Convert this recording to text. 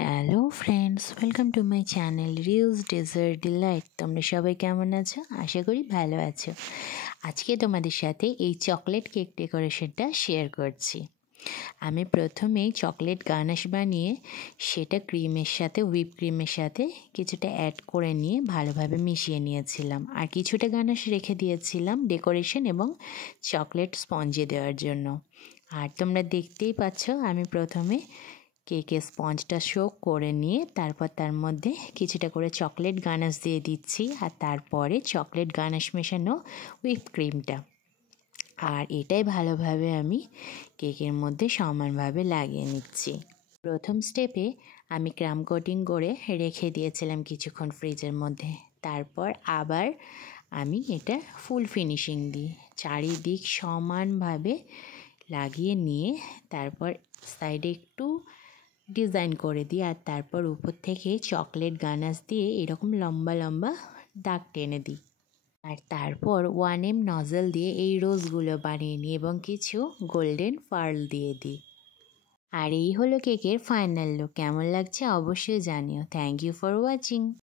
Hello friends, welcome to my channel reuse dessert delight. তোমরা সবাই কেমন আছো? আশা করি ভালো আছো। আজকে তোমাদের সাথে এই চকলেট কেক ডেকোরেশনটা শেয়ার করছি। আমি প্রথমেই চকলেট গানাশ বানিয়ে সেটা ক্রিমের সাথে হুইপ ক্রিমের সাথে কিছুটা অ্যাড করে নিয়ে ভালোভাবে মিশিয়ে নিয়েছিলাম, আর কিছুটা গানাশ রেখে দিয়েছিলাম ডেকোরেশন এবং চকলেট স্পঞ্জে দেওয়ার জন্য। আর তোমরা দেখতেই পাচ্ছ আমি প্রথমে কেকের স্পঞ্জটা শোক করে নিয়ে তারপর তার মধ্যে কিছুটা করে চকলেট গানাশ দিয়ে দিচ্ছি, আর তারপরে চকলেট গানাশ মেশানো হুইপ ক্রিমটা। আর এটাই ভালোভাবে আমি কেকের মধ্যে সমানভাবে লাগিয়ে নিচ্ছি। প্রথম স্টেপে আমি ক্রাম কোটিং করে রেখে দিয়েছিলাম কিছুক্ষণ ফ্রিজের মধ্যে। তারপর আবার আমি এটা ফুল ফিনিশিং দিই, চারিদিক সমানভাবে লাগিয়ে নিয়ে তারপর সাইডে একটু ডিজাইন করে দিই, আর তারপর উপর থেকে চকলেট গানাশ দিয়ে এরকম লম্বা লম্বা দাগ টেনে দিই। আর তারপর 1M নজল দিয়ে এই রোজগুলো বানিয়ে নিই এবং কিছু গোল্ডেন পার্ল দিয়ে দিই। আর এই হলো কেকের ফাইনাল লুক। কেমন লাগছে অবশ্যই জানিও। Thank you for watching.